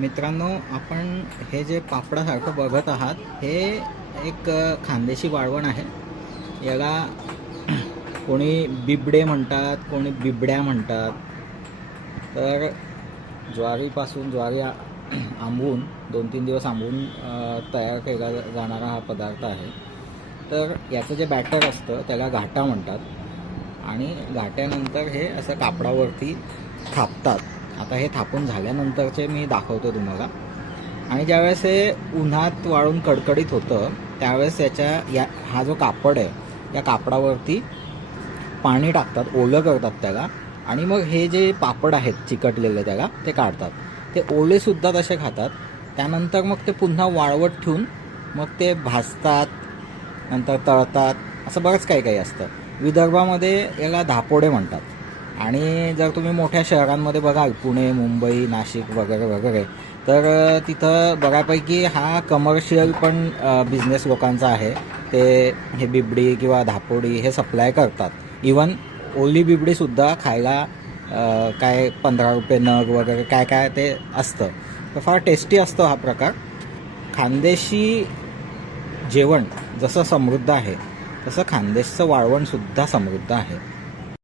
मित्रांनो आपण हे जे पापडासारखं बघत आहात हे एक खानदेशी वाळवण आहे. याला कोणी बिबडे म्हणतात कोणी बिबड्या म्हणतात. तर ज्वारीपासून ज्वारी आंबून आंबवून दोन तीन दिवस आंबवून तयार केला जाणारा हा पदार्थ आहे. तर याचं जे बॅटर असतं त्याला घाटा म्हणतात. आणि घाट्यानंतर हे असं कापडावरती थापतात. आता हे थापून झाल्यानंतरचे मी दाखवतो तुम्हाला. आणि ज्यावेळेस हे उन्हात वाळून कडकडीत होतं त्यावेळेस याच्या या हा जो कापड आहे या कापडावरती पाणी टाकतात ओलं करतात त्याला. आणि मग हे जे पापड आहेत चिकटलेले त्याला ते काढतात. ते ओलेसुद्धा तसे खातात. त्यानंतर मग ते पुन्हा वाळवत ठेवून मग ते भाजतात नंतर तळतात असं बरंच काही काही असतं. विदर्भामध्ये याला धापोडे म्हणतात. आणि जर तुम्ही मोठ्या शहरांमध्ये बघाल पुणे मुंबई नाशिक वगैरे वगैरे तर तिथं बऱ्यापैकी हा कमर्शियल पण बिझनेस लोकांचा आहे. ते हे बिबडी किंवा धापोडी हे सप्लाय करतात. इवन ओली बिबडीसुद्धा खायला काय पंधरा रुपये नग वगैरे काय काय ते असतं. तर फार टेस्टी असतो हा प्रकार. खानदेशी जेवण जसं समृद्ध आहे तसं खानदेशचं वाळवणसुद्धा समृद्ध आहे.